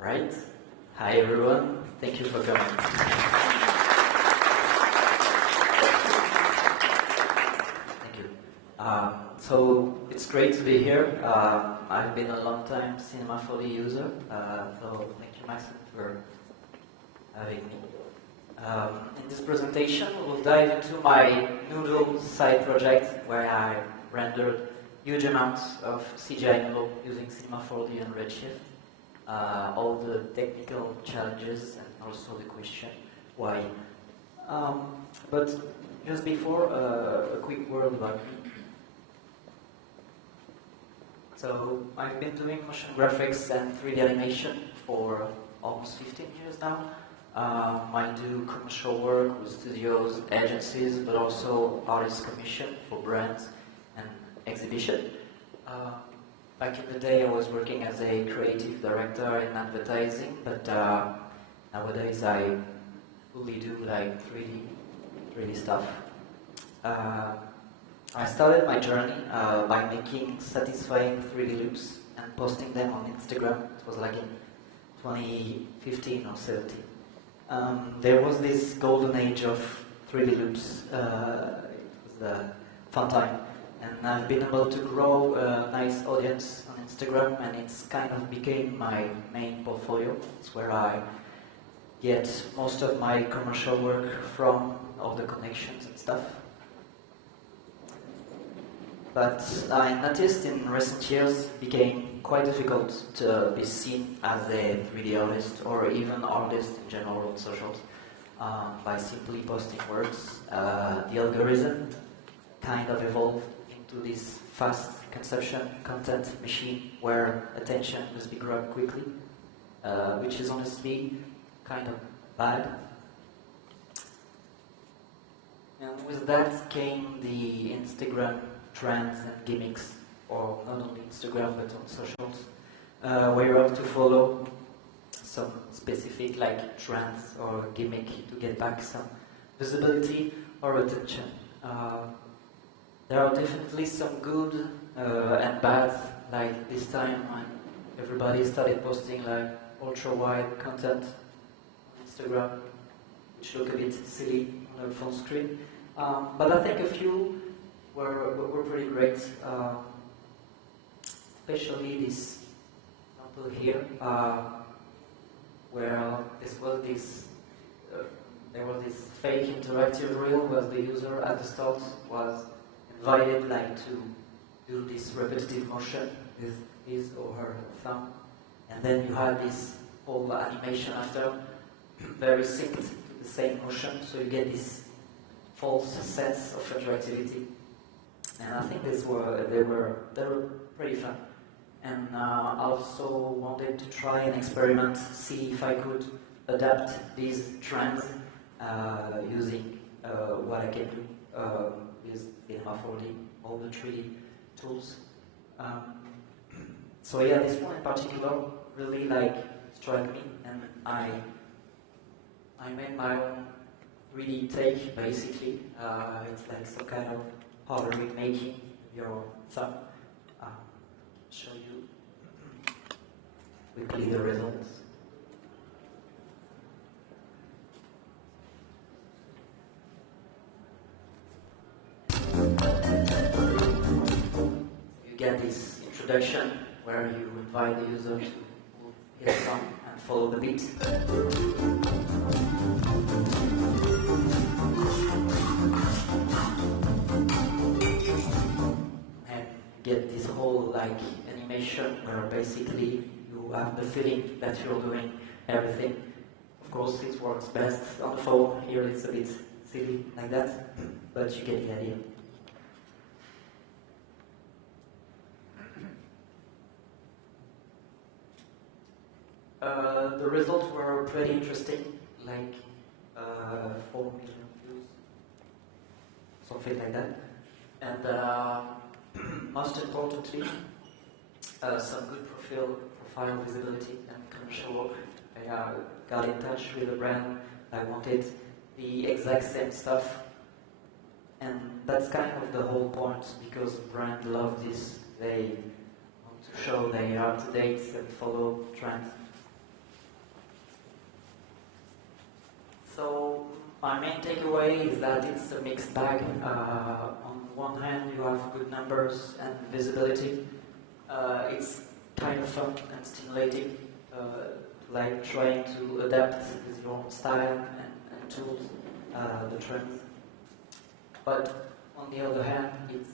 Right? Hi everyone, thank you for coming. Thank you. So it's great to be here. I've been a long time Cinema 4D user, so thank you Maxon for having me. In this presentation we'll dive into my noodle side project where I rendered huge amounts of CGI noodle using Cinema 4D and Redshift. All the technical challenges and also the question why. But just before, a quick word about me. So I've been doing motion graphics and 3D animation for almost 15 years now. I do commercial work with studios, agencies, but also artist commission for brands and exhibition. Back in the day, I was working as a creative director in advertising, but nowadays I fully do like 3D stuff. I started my journey by making satisfying 3D loops and posting them on Instagram. It was like in 2015 or 17. There was this golden age of 3D loops. It was a fun time. And I've been able to grow a nice audience on Instagram, and it's kind of became my main portfolio. It's where I get most of my commercial work from, all the connections and stuff. But I noticed in recent years it became quite difficult to be seen as a 3D artist or even artist in general on socials by simply posting works. The algorithm kind of evolved to this fast consumption content machine where attention must be grabbed quickly, which is honestly kind of bad. And with that came the Instagram trends and gimmicks, or not only Instagram but on socials, where you have to follow some specific like trends or gimmick to get back some visibility or attention. There are definitely some good and bad, like this time when everybody started posting like ultra-wide content on Instagram, which look a bit silly on a phone screen. But I think a few were pretty great, especially this example here, where there was this fake interactive reel where the user at the start was invited like to do this repetitive motion with his or her thumb, and then you had this whole animation after, very synced to the same motion, so you get this false sense of interactivity. And I think they were pretty fun. And I also wanted to try and experiment, see if I could adapt these trends using what I can do with Cinema 4D, all the 3D tools. So yeah, this one in particular really like struck me, and I made my own 3D take basically. It's like some kind of pottery making your thumb. Show you quickly the results. You get this introduction where you invite the user to hit some and follow the beat. And get this whole like animation where basically you have the feeling that you're doing everything. Of course, it works best on the phone. Here it's a bit silly like that, but you get the idea. The results were pretty interesting, like 4 million views, something like that. And most importantly, some good profile visibility and commercial work. I got in touch with a brand. I wanted the exact same stuff, and that's kind of the whole point, because brands love this. They want to show they are up to date and follow trends. So my main takeaway is that it's a mixed bag. On one hand, you have good numbers and visibility. It's kind of fun and stimulating, like trying to adapt with your own style and tools, the trends. But on the other hand, it's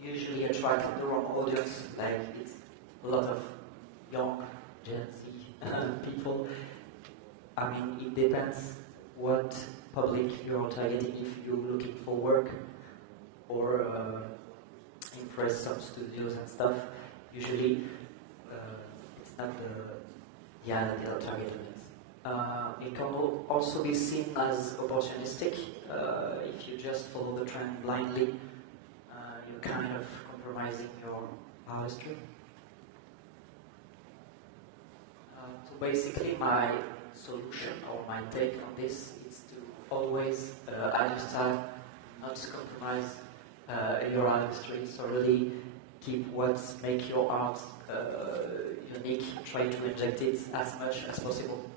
usually attracts the wrong audience. Like it's a lot of young Gen Z people. I mean, it depends what public you're targeting, if you're looking for work or impress some studios and stuff. Usually it's not the ideal target audience. It can also be seen as opportunistic. If you just follow the trend blindly, you're kind of compromising your artistry. So basically my solution or my take on this is to always add your style, not compromise your artistry. So really keep what makes your art unique, try to inject it as much as possible.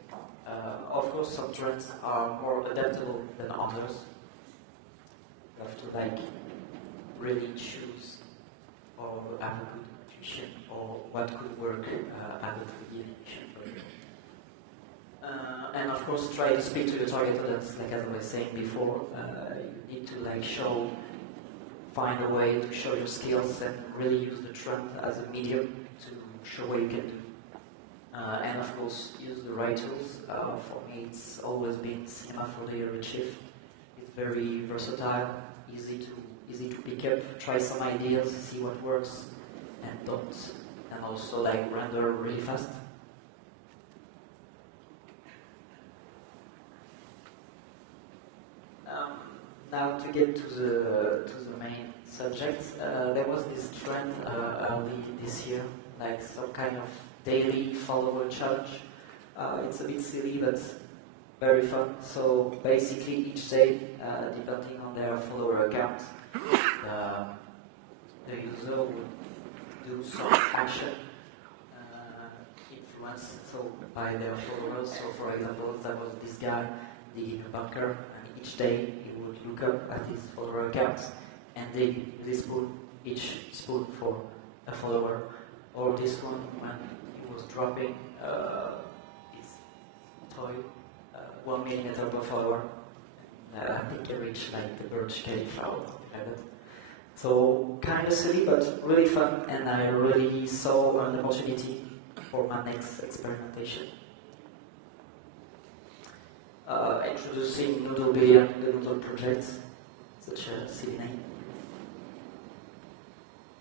Of course, some trends are more adaptable than others. You have to like really choose or have a good intuition or what could work as a 3D animation for you. And of course, try to speak to your target audience, like as I was saying before. You need to like find a way to show your skills and really use the trend as a medium to show what you can do. And of course, use the right tools. For me, it's always been Cinema 4D Redshift. It's very versatile, easy to pick up. Try some ideas, see what works and don't, and also like render really fast. Now to get to the main subject, there was this trend early this year, like some kind of daily follower challenge. It's a bit silly, but very fun. So basically, each day, depending on their follower account, the user would do some action influenced by their followers. So, for example, there was this guy digging a bunker, and each day he would look up at his follower account and dig this spoon, each spoon for a follower. Or this one when he was dropping his toy 1 millimeter per follower. I think he reached like the Burj Khalifa or something like that. So kind of silly, but really fun, and I really saw an opportunity for my next experimentation. Introducing Noodle Billion, the Noodle project, such a silly name.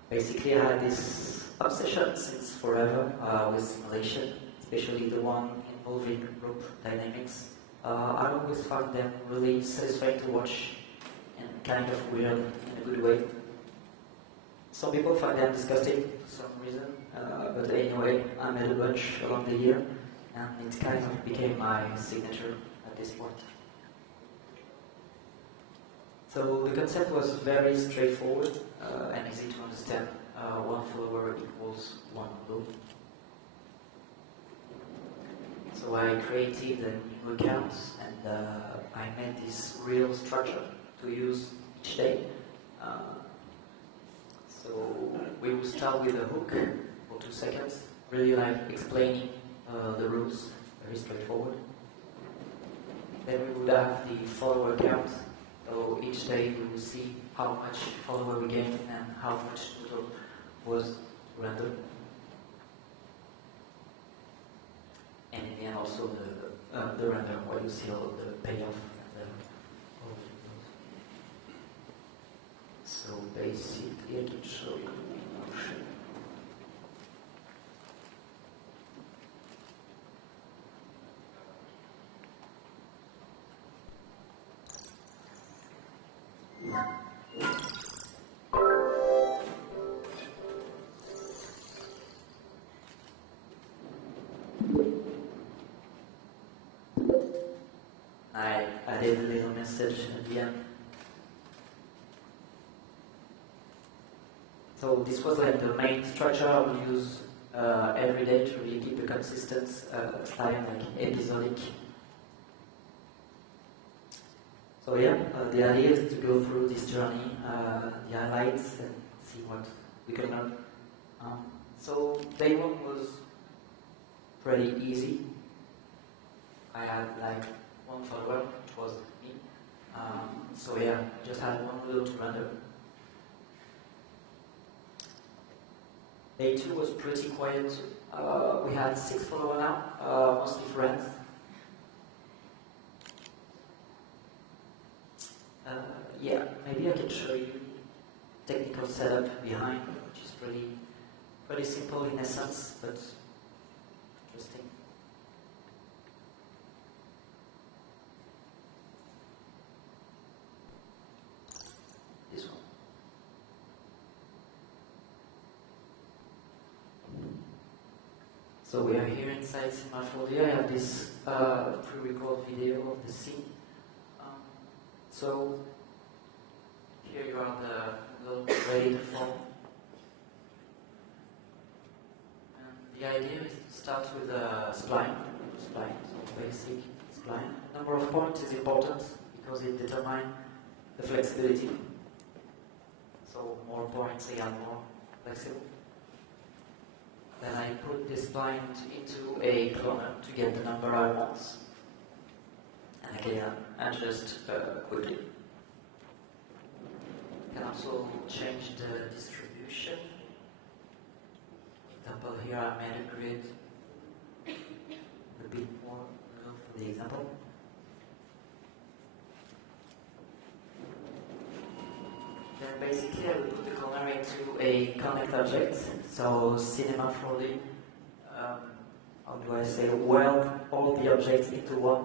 Basically, I had this obsession since forever with simulation, especially the one involving group dynamics. I always found them really satisfying to watch, and kind of weird in a good way. Some people find them disgusting for some reason, but anyway, I made a bunch along the year, and it kind of became my signature at this point. So the concept was very straightforward and easy to understand. One follower equals one noodle. So I created a new account and I made this real structure to use each day. So we will start with a hook for 2 seconds, really like explaining the rules, very straightforward. Then we would have the follower count. So each day we will see how much follower we gain and how much noodle was rendered. And in the end also the render where you see all the payoff and all of those. So basically I can show you in motion. I added a little message at the end. So this was like the main structure I would use every day to really keep a consistent style, like episodic. So yeah, the idea is to go through this journey, the highlights, and see what we can learn. So day one was pretty easy. I had like one follower, which was me. So yeah, I just had one noodle to render. Day two was pretty quiet. We had 6 followers now, mostly friends. Yeah, maybe I can show you technical setup behind, which is pretty simple in essence, but interesting. This one. So we are here inside Cinema 4D. I have this pre-record video of the scene. So here you are the noodle ready to form. And the idea is to start with a spline, so basic spline. Number of points is important because it determines the flexibility. So more points, they are more flexible. Then I put this spline into a cloner to get the number I want. And I can adjust quickly. I can also change the distribution. For example, here I made a grid a bit more for the example. Then basically I will put the cloner into a connect object. So Cinema 4D, how do I say, weld all the objects into one.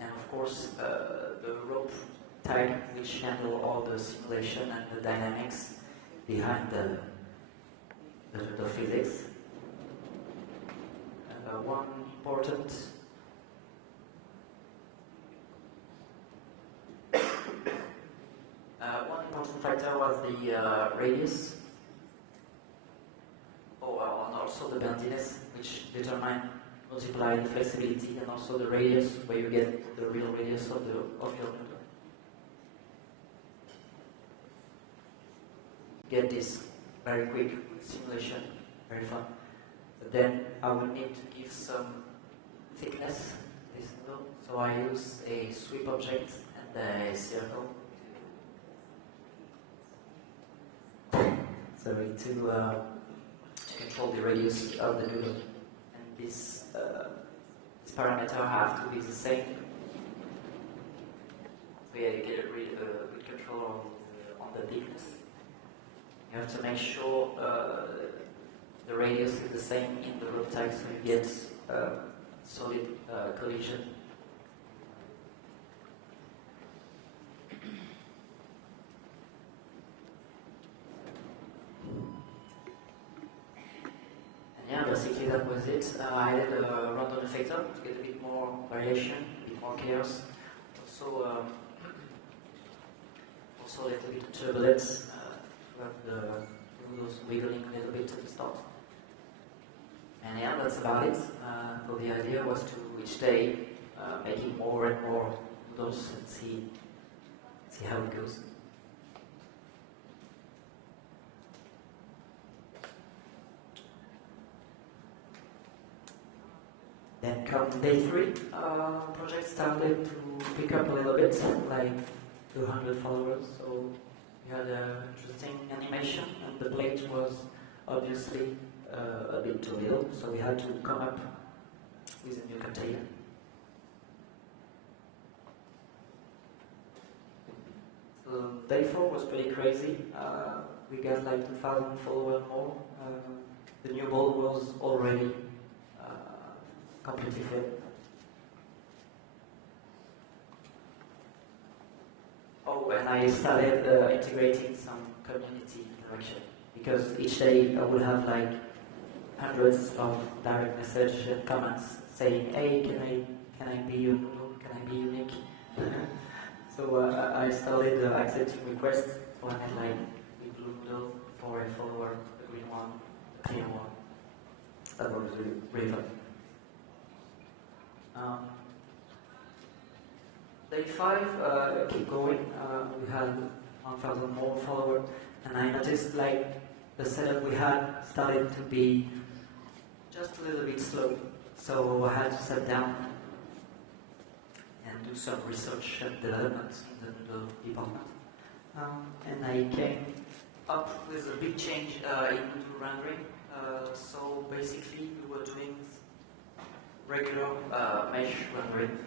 And of course, the rope type which handle all the simulation and the dynamics behind the physics. One important factor was the radius, and also the bendiness, which multiply the flexibility, and also the radius, where you get the real radius of your noodle. Get this very quick simulation, very fun. But then I will need to give some thickness to this noodle, so I use a sweep object and a circle. Sorry, to control the radius of the noodle. And this parameter have to be the same. So yeah, you get a really good control on the thickness. You have to make sure the radius is the same in the rope type, so you get solid collision. basically that was it. I added a random effector to get a bit more variation, a bit more chaos. Also a little bit of turbulence, to have the noodles wiggling a little bit at the start. And yeah, that's about it. So the idea was to each day making more and more noodles and see how it goes. Then come day 3, project started to pick up a little bit, like 200 followers, so we had an interesting animation, and the plate was obviously a bit too little, so we had to come up with a new container. So day 4 was pretty crazy. We got like 2,000 followers more. The new bowl was already completely filled. Oh, and I started integrating some community interaction, because each day I would have like hundreds of direct messages and comments saying, "Hey, can I be your noodle? Can I be unique?" So I started accepting requests. So I had like a blue noodle for a follower, a green one, a clear one. That was really fun. Day 5, keep going. We had 1,000 more followers, and I noticed like the setup we had started to be just a little bit slow. So I had to sit down and do some research and development in the noodle department. And I came up with a big change in noodle rendering. So basically, we were doing regular mesh rendering.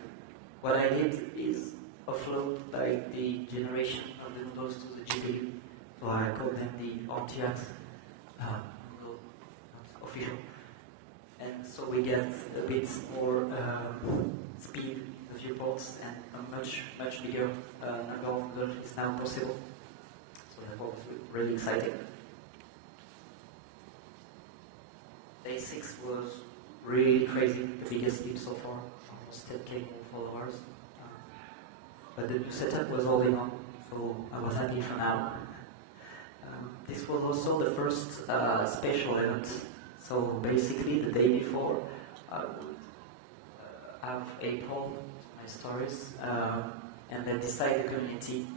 What I did is offload like the generation of the noodles to the GPU. So I called them the RTX noodle official. And so we get a bit more speed, the viewports, and a much bigger number of noodles is now possible. So that was really exciting. Day 6 was really crazy, the biggest leap so far, almost 10K more followers. But the new setup was all in on, so I was happy for now. This was also the first special event. So basically, the day before, I would have a poll on my stories, and then decide the community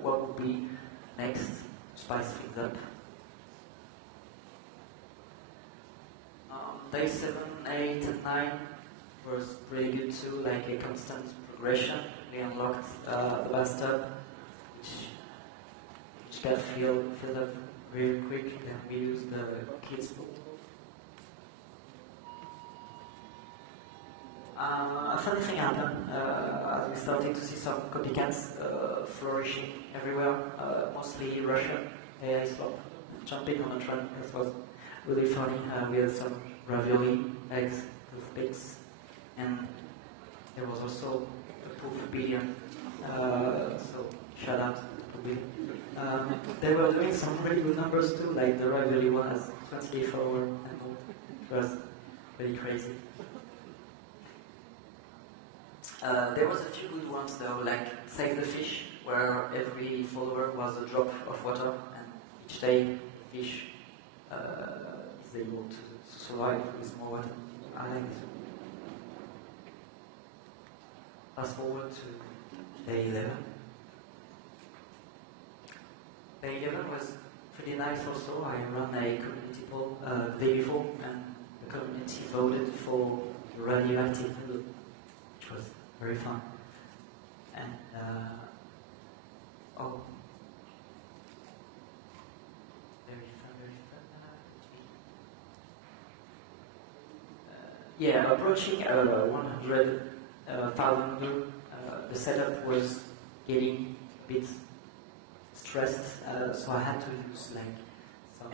what would be next to spice things up. Day 7, 8, and 9 was pretty good too, like a constant progression. We unlocked the bathtub, which got filled up very quick. Then we used the kids pool. A funny thing happened as we started to see some copycats flourishing everywhere, mostly Russian AI swap, jumping on a trend. This was really funny. We had some ravioli, eggs, toothpicks, and there was also a Poof Billion. So shout out to Billion. They were doing some really good numbers too, like the ravioli one has 20K followers, and it was really crazy. There was a few good ones though, like Save the Fish, where every follower was a drop of water, and each day the fish is able to survive with more water. I like this one. Fast forward to day 11. Day 11 was pretty nice also. I ran a community poll the day before, and the community voted for the radioactive noodle, which was very fun. And very fun. Yeah, approaching 100,000. The setup was getting a bit stressed, so I had to use like some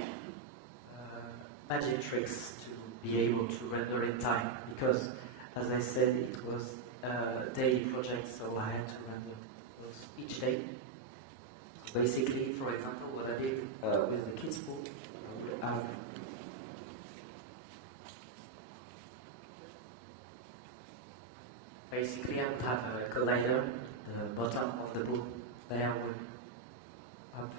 magic tricks to be able to render in time, because, as I said, it was a daily project, so I had to render those each day. So basically, for example, what I did with the kids pool, basically I would have a collider, the bottom of the pool layer would up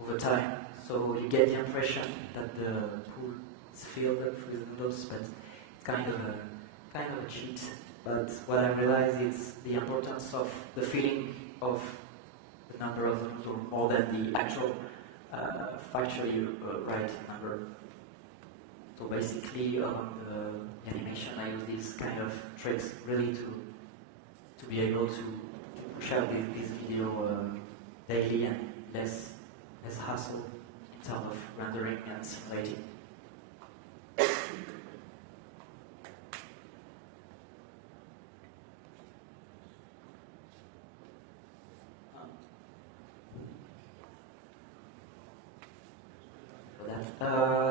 over time, so you get the impression that the pool is filled up with noodles, but it's kind of a cheat. But what I realized is the importance of the feeling of the number of the noodle more than the actual factually right number. So basically, on the animation, I use these kind of tricks really to be able to push out this video daily and less hassle in terms of rendering and simulating.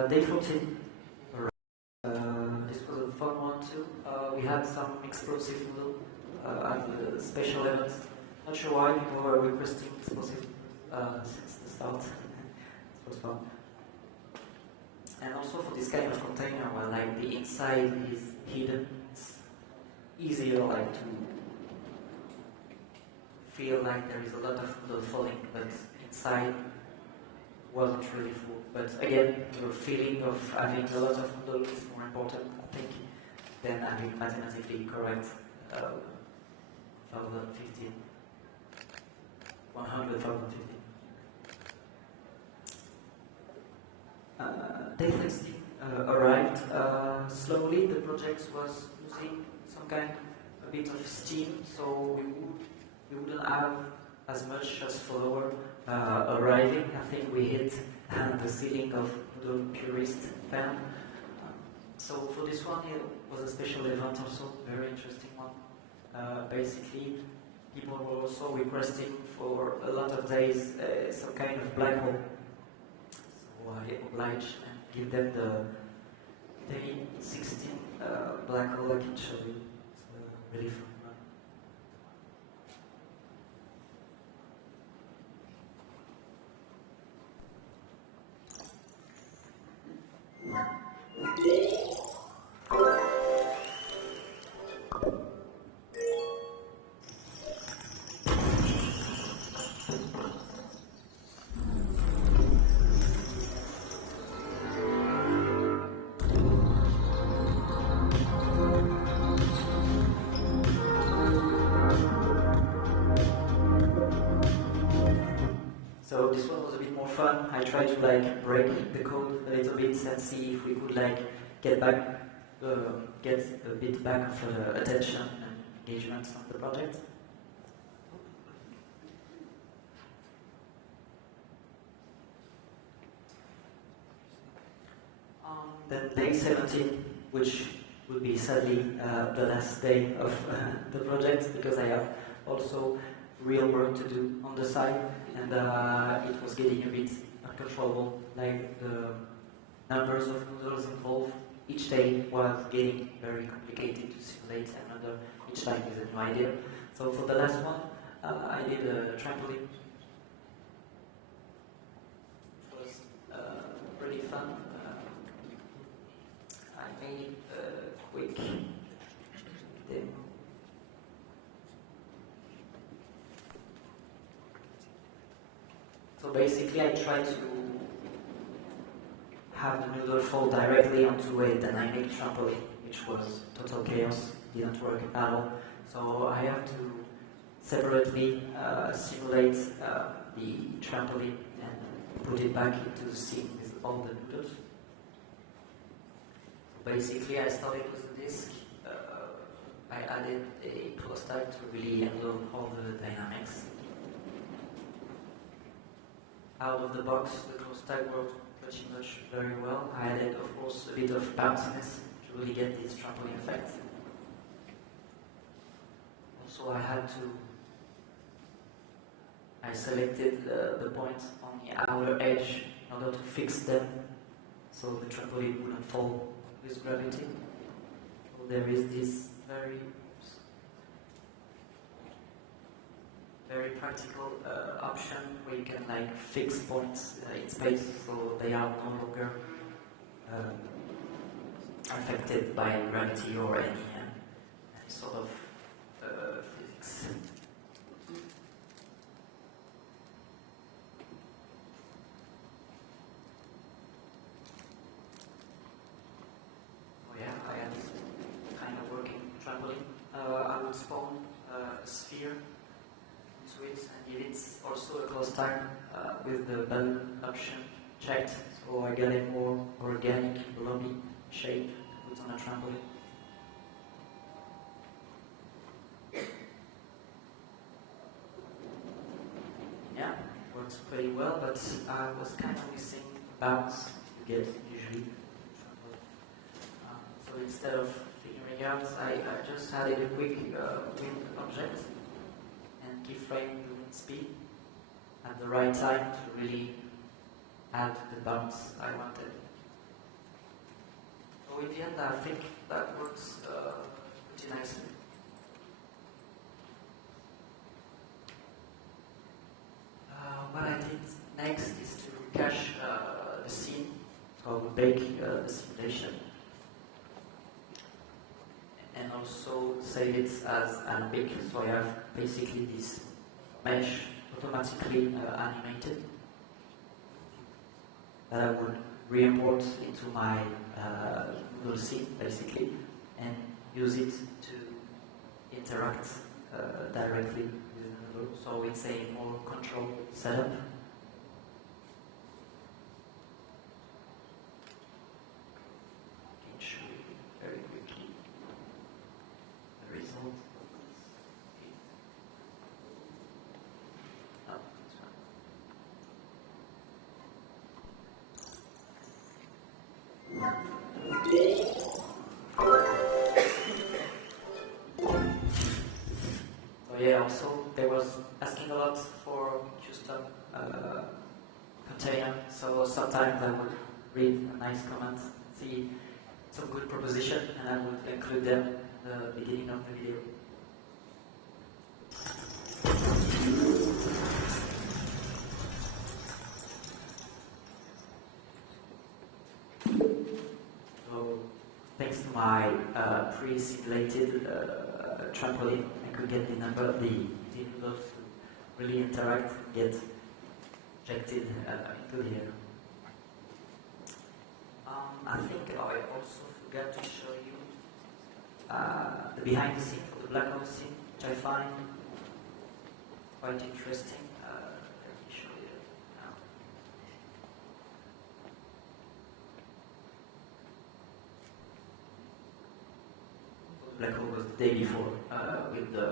Day 14. This was a fun one too. We had some explosive noodle at the special events. Not sure why people were requesting explosive since the start. It was fun. And also for this kind of container where like the inside is hidden, it's easier like to feel like there is a lot of noodle falling, but inside wasn't really full. But again, your feeling of having a lot of noodle is more important, I think, than having mathematically correct 1,015. Day 16 arrived slowly. The project was losing a bit of steam, so we wouldn't have as much as follower arriving. I think we hit the ceiling of the purist fan. So for this one, it was a special event also, very interesting one. Basically, people were also requesting for a lot of days some kind of black hole. So I obliged and give them the day 16 black hole I can show you. It's really fun. So this one was a bit more fun. I tried to like break the code a little bit and see if we could like get a bit back of attention and engagement on the project. Then day 17, which would be sadly the last day of the project, because I have also real work to do on the side, and it was getting a bit uncontrollable. Like the numbers of noodles involved each day was getting very complicated to simulate, and each time is a new idea. So for the last one, I did a trampoline. It was pretty fun. I made a quick demo. So basically I tried to have the noodle fall directly onto a dynamic trampoline, which was total chaos, didn't work at all. So I have to separately simulate the trampoline and put it back into the scene with all the noodles. Basically I started with the disk. I added a close tag to really handle all the dynamics. Out of the box, the close tag worked pretty much very well. I added, of course, a bit of bounciness to really get this trampoline effect. Also, I selected the points on the outer edge in order to fix them so the trampoline wouldn't fall with gravity. So there is this very practical option where you can like fix points in space so they are no longer affected by gravity or any sort of also a close time with the balloon option checked, so I got a more organic blobby shape to put on a trampoline. Yeah, works pretty well, but I was kind of missing bounce you get usually. So instead of figuring out, I just added a quick wind object and keyframe the wind speed at the right time to really add the bounce I wanted. So in the end, I think that works pretty nicely. What I did next is to cache the scene, so I will bake the simulation and also save it as Alembic, so I have basically this mesh automatically animated that I would re-import into my noodle scene basically and use it to interact directly with the noodle, so it's a more controlled setup. I can show you very quickly the result. Oh, this one. So yeah, also there was asking a lot for custom container, so sometimes I would read a nice comment, see some good proposition, and I would include them at the beginning of the video. So thanks to my pre-simulated trampoline, I could get the number of the noodles to really interact and get injected into the air. I think I also forgot to show you the behind the scene for the black hole scene, which I find quite interesting. Let me show you now. The black hole was the day before with the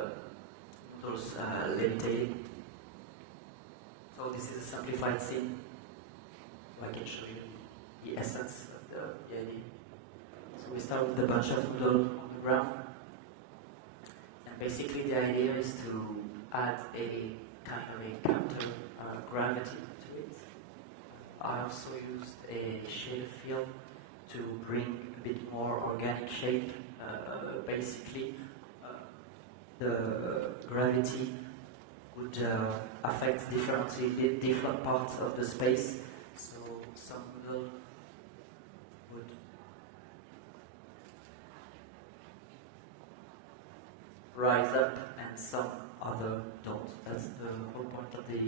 noodles levitating. So this is a simplified scene. So I can show you the essence of the idea. So we start with a bunch of noodles on the ground. And basically the idea is to add a kind of a counter gravity to it. I also used a shader field to bring a bit more organic shape. Basically, the gravity would affect different parts of the space. So some noodle would rise up and some other don't. That's the whole point of the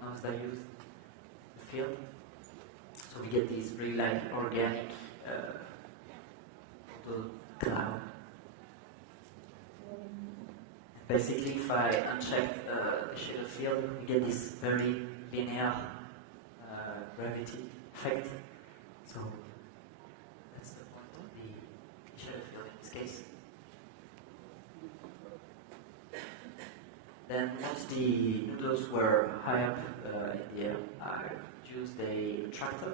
nodes I use, the field. So we get these really like organic cloud. Basically, if I uncheck the shader field, we get this very linear gravity effect. So that's the point of the shader field in this case. Then once the noodles were high up in the air, I used a attractor,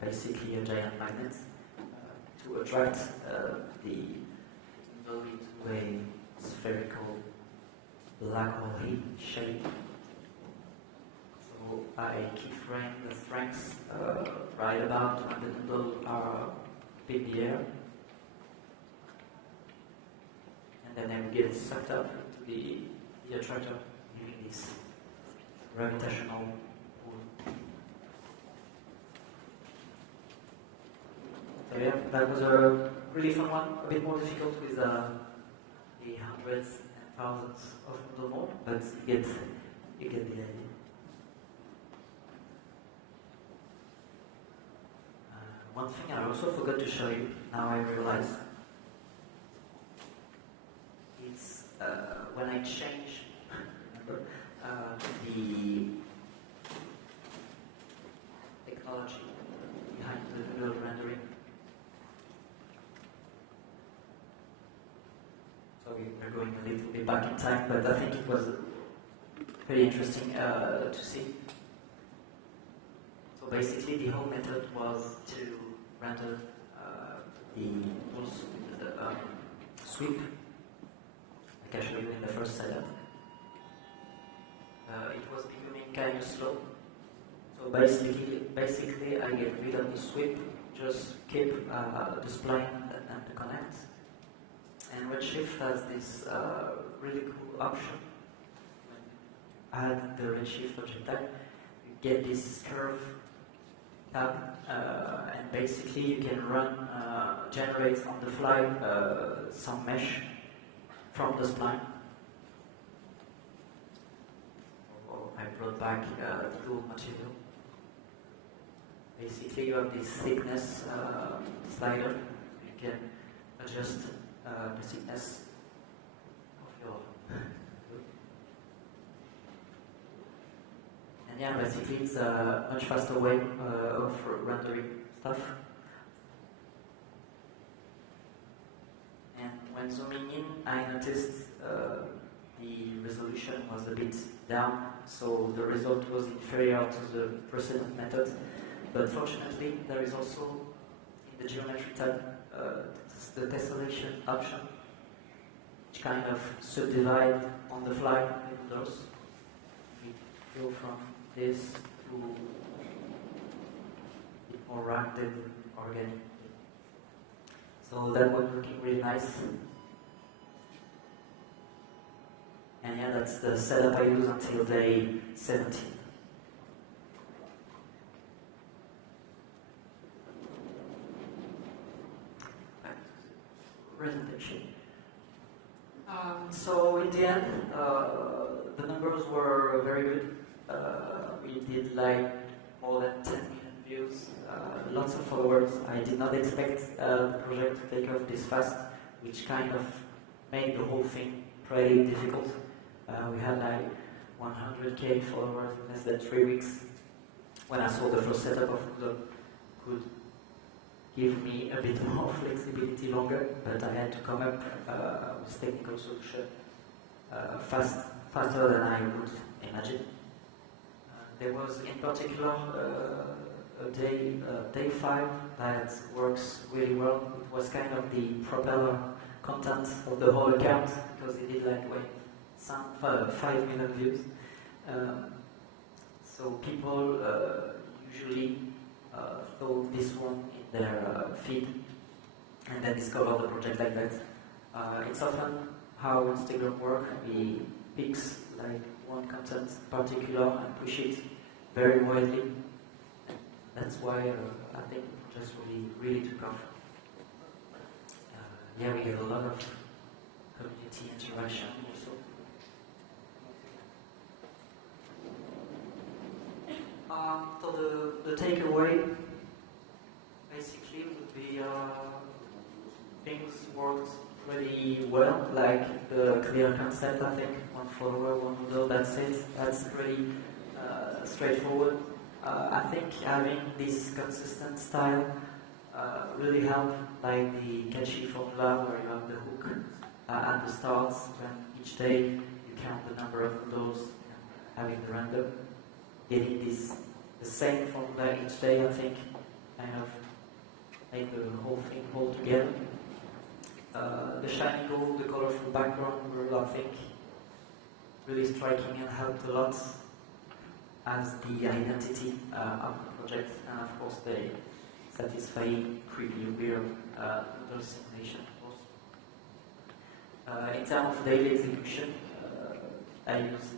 basically a giant magnet, to attract the noodle into a spherical black hole shape. So I keyframe the strengths right about when the noodles are in the air, and then I will get sucked up into the attractor using this gravitational pull. So yeah, that was a really fun one, a bit more difficult with the hundreds and thousands of noodle more, but you get the idea. One thing I also forgot to show you, now I realize, is when I change, remember, the going a little bit back in time, but I think it was very interesting to see. So basically, the whole method was to render the noodles with the sweep, like I showed you in the first setup. It was becoming kind of slow. So basically, I get rid of the sweep, just keep the spline and the connect. And Redshift has this really cool option. Add the Redshift object type, you get this curve tab, and basically you can run, generate on the fly some mesh from the spline. I brought back the dual material. Basically, you have this thickness slider. You can adjust the thickness of your. And yeah, basically, it's a much faster way of rendering stuff. And when zooming in, I noticed the resolution was a bit down, so the result was inferior to the precedent method. But fortunately, there is also in the geometry tab the tessellation option, which kind of subdivide on the fly with those. We go from this to a bit more rounded organic. So that was looking really nice. And yeah, that's the setup I use until day 17. Presentation. So in the end, the numbers were very good. We did like more than 10 million views, lots of followers. I did not expect the project to take off this fast, which kind of made the whole thing pretty difficult. We had like 100k followers in less than 3 weeks. When I saw the first setup of Noodle could give me a bit more flexibility longer, but I had to come up with technical solution faster than I would imagine. There was in particular a day 5 that works really well. It was kind of the propeller content of the whole account because it did like some 5 million views. So people usually throw this one in their feed and then discover the project like that. It's often how Instagram works. We picks like one content in particular and push it very widely. That's why I think the project really took off. Yeah, we get a lot of community interaction also. So the takeaway basically would be things worked pretty well, like the clear concept. I think one follower, one noodle, that's it. That's pretty straightforward. I think having this consistent style really helped, like the catchy formula where you have the hook at the start, when each day you count the number of noodles and having the random. Getting the same formula each day, I think, kind of made the whole thing hold together. The shiny gold, the colorful background were, I think, really striking and helped a lot as the identity of the project, and of course the satisfying, creepy, weird noodle simulation, of course. In terms of daily execution, I use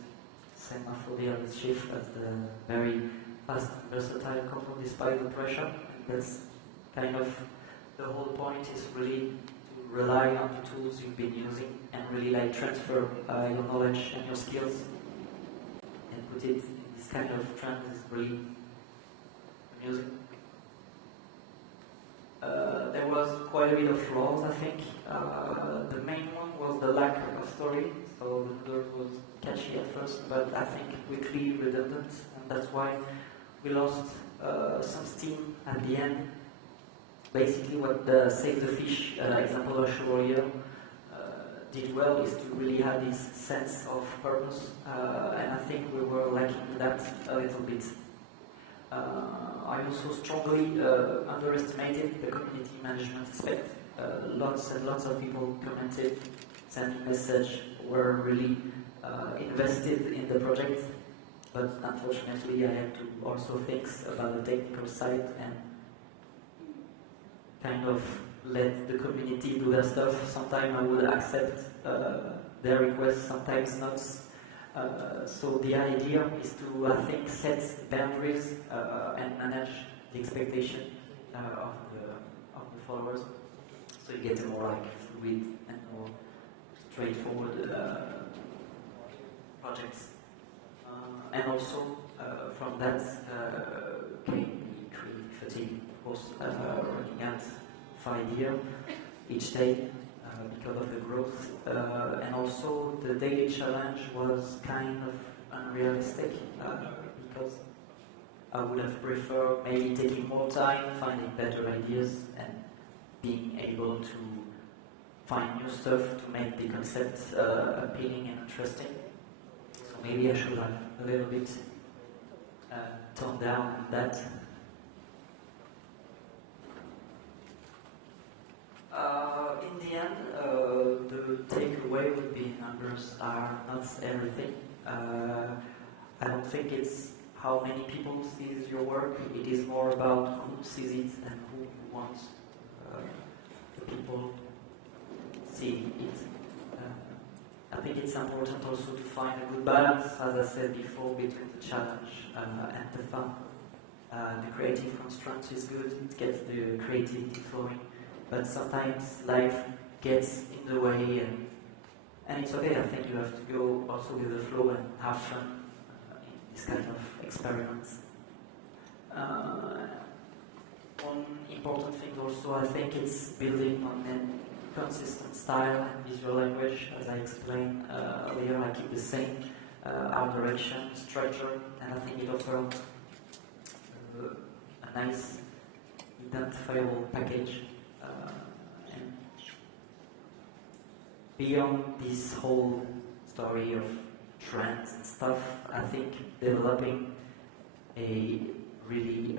Semaphore Shift as the very fast and versatile combo despite the pressure. That's kind of the whole point, is really to rely on the tools you've been using and really like transfer your knowledge and your skills and put it in this kind of trend is really amusing. There was quite a bit of flaws, I think. The main one was the lack of story. So the noodle was catchy at first, but I think quickly redundant, and that's why we lost some steam at the end. Basically, what the Save the Fish example I showed earlier did well is to really have this sense of purpose, and I think we were lacking that a little bit. I also strongly underestimated the community management aspect. Lots and lots of people commented, sending message, were really invested in the project, but unfortunately I had to also think about the technical side and kind of let the community do their stuff. Sometimes I would accept their requests, sometimes not. So the idea is to, I think, set boundaries and manage the expectation of the followers. So you get a more like fluid and more straightforward projects. And also from that came the creative fatigue, of course, running out 5 years each day because of the growth. And also the daily challenge was kind of unrealistic because I would have preferred maybe taking more time, finding better ideas, and being able to find new stuff to make the concept appealing and interesting. So maybe I should have a little bit toned down on that. In the end, the takeaway would be numbers are not everything. I don't think it's how many people sees your work. It is more about who sees it and who wants the people seeing it. I think it's important also to find a good balance, as I said before, between the challenge and the fun. The creative constraint is good, it gets the creativity flowing, but sometimes life gets in the way, and it's okay. I think you have to go also with the flow and have fun in this kind of experiments. One important thing also, I think it's building on a consistent style and visual language. As I explained earlier, I keep the same art direction, structure, and I think it offers a nice, identifiable package. And beyond this whole story of trends and stuff, I think developing a really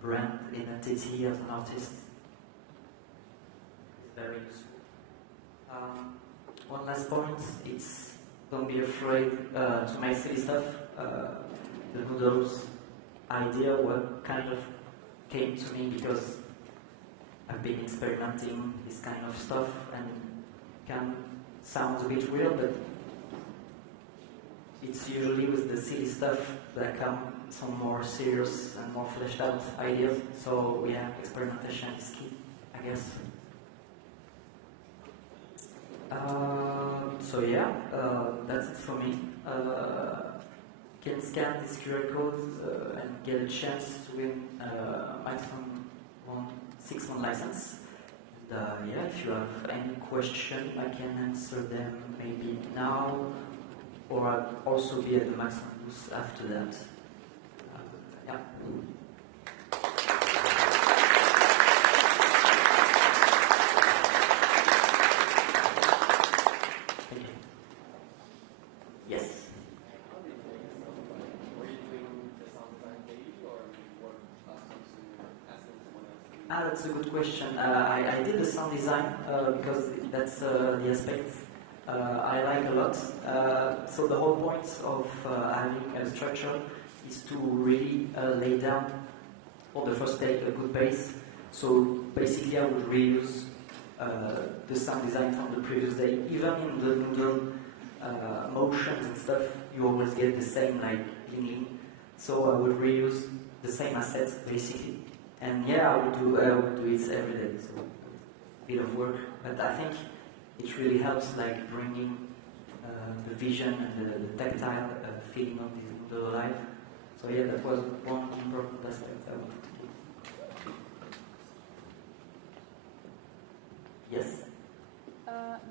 brand identity as an artist is very useful. One last point, it's don't be afraid to make silly stuff. The noodles idea kind of came to me because I've been experimenting this kind of stuff and can sound a bit weird, but it's usually with the silly stuff that come some more serious and more fleshed out ideas. So yeah, experimentation is key, I guess. So yeah, that's it for me. Can scan this QR code and get a chance to win Maxon 6-month license. And, yeah, if you have any question, I can answer them maybe now, or I'll also be at the Maxon booth after that. Yeah. That's a good question. I did the sound design because that's the aspect I like a lot. So the whole point of having a structure is to really lay down on the first day a good base. So basically I would reuse the sound design from the previous day. Even in the noodle motions and stuff, you always get the same like bling. So I would reuse the same assets basically. And yeah, I would do it every day, so a bit of work. But I think it really helps, like bringing the vision and the tactile feeling of this noodle alive. So yeah, that was one important aspect I wanted to do. Yes.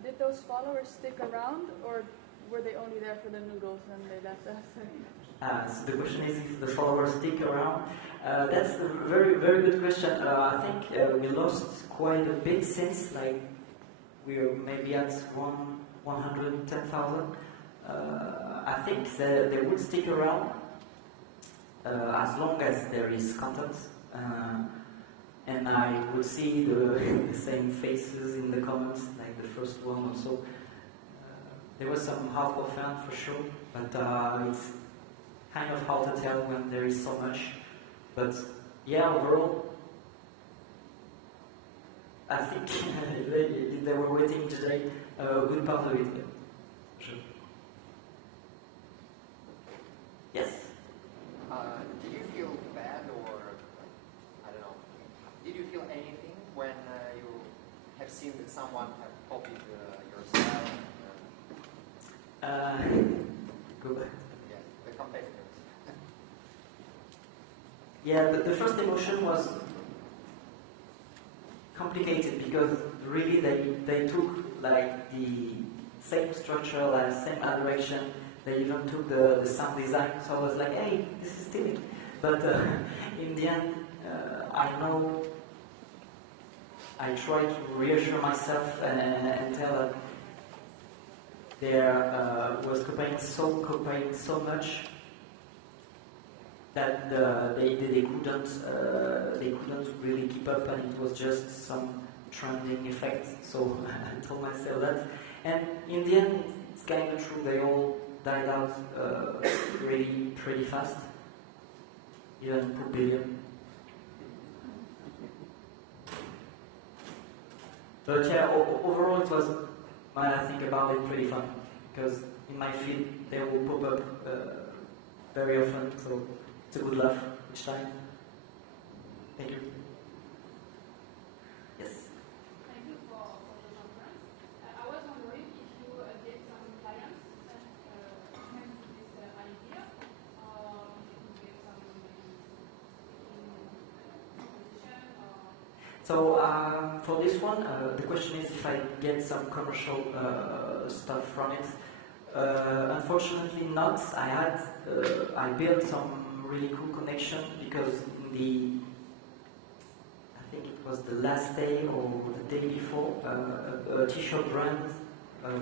Did those followers stick around, or were they only there for the noodles and they left us? So the question is if the followers stick around. That's a very, very good question. I think we lost quite a bit since, like we're maybe at 110,000. I think they would stick around as long as there is content. And I would see the same faces in the comments, like the first one or so. There was some hardcore fan for sure, but it's kind of hard to tell when there is so much. But yeah, overall, I think if they were waiting today, a good part of it. Sure. Yes? Did you feel bad or, I don't know, did you feel anything when you have seen that someone have copied your style? Go back. Yeah, the competitors. Yeah, the first emotion was complicated because really they took like the same structure, like same direction. They even took the sound design, so I was like, hey, this is stealing. But in the end, I know I try to reassure myself and tell that there was copying so much that they couldn't really keep up, and it was just some trending effect. So I told myself that, and in the end, it's kind of true. They all died out really pretty fast, even per billion. But yeah, overall it was, when I think about it, pretty fun, because in my field they will pop up very often, so it's a good laugh each time. Thank you. Yes? Thank you for the conference. I was wondering if you get some clients that came to this idea, or if you get some proposition, or... So for this one, the question is if I get some commercial stuff from it. Unfortunately not. I built some really cool connection because in I think it was the last day or the day before, a t-shirt brand, a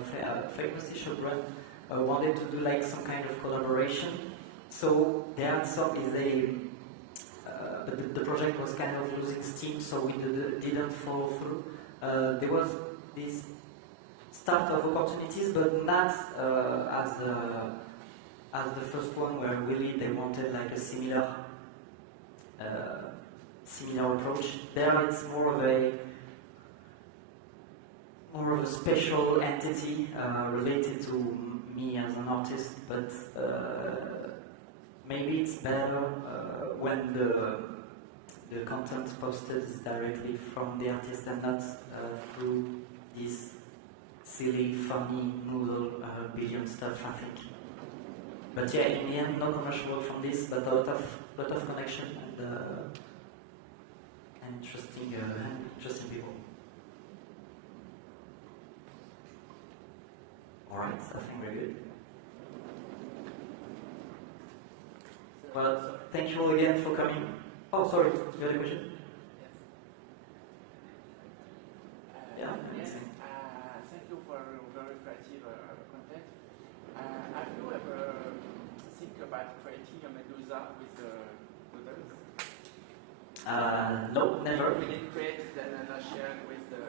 famous t-shirt brand, wanted to do like some kind of collaboration. So they had some, the project was kind of losing steam, so we didn't follow through. There was this start of opportunities, but not as the first one, where really they wanted like a similar approach. There it's more of a special entity related to me as an artist, but maybe it's better when the content posted is directly from the artist and not through this silly, funny, noodle, billion stuff, I think. But yeah, in the end, no commercial work from this, but a lot of connection and interesting people. Alright, I think we're good. Well, thank you all again for coming. Oh, sorry, you had a question? Yeah? Yes, thank you for a very creative content. Have you ever think about creating a medusa with noodles? No, never. We did create then and share with the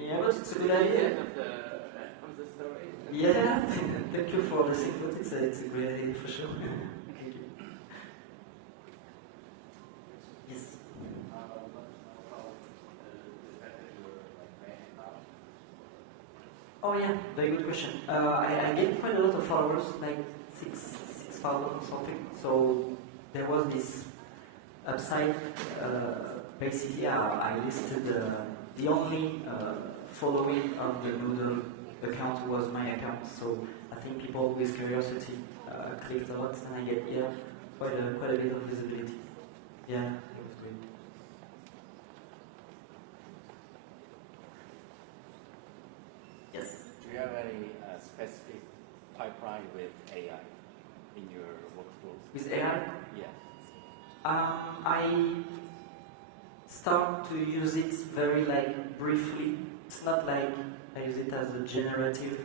Yeah, but it's a good end idea. of the story. Yeah, thank you for the input. It's a great idea for sure. Thank you. Yes. Oh yeah, very good question. I get quite a lot of followers, like 6,000 or something. So there was this upside. Basically, I listed the only following of the Noodle account was my account. So I think people with curiosity clicked a lot, and I get quite a bit of visibility. Yeah, it was great. Yes. Do you have any specific pipeline with AI in your workflows? With AI? Yeah. I start to use it very briefly it's not like I use it as a generative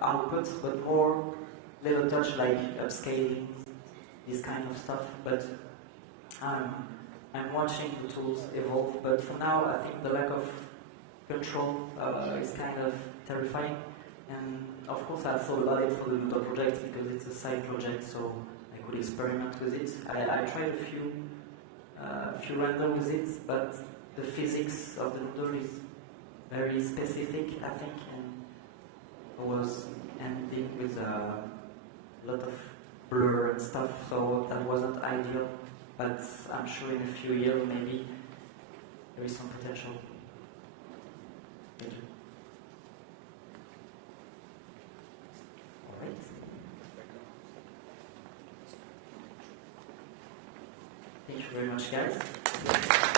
output, but more little touch like upscaling, this kind of stuff. But I'm watching the tools evolve. But for now, I think the lack of control is kind of terrifying. And of course, I thought about it for the Noodle project because it's a side project, so I could experiment with it. I tried a few render with it, but the physics of the Noodle is very specific, I think, and I was ending with a lot of blur and stuff, so that wasn't ideal. But I'm sure in a few years, maybe there is some potential. Thank you. All right. Thank you very much, guys.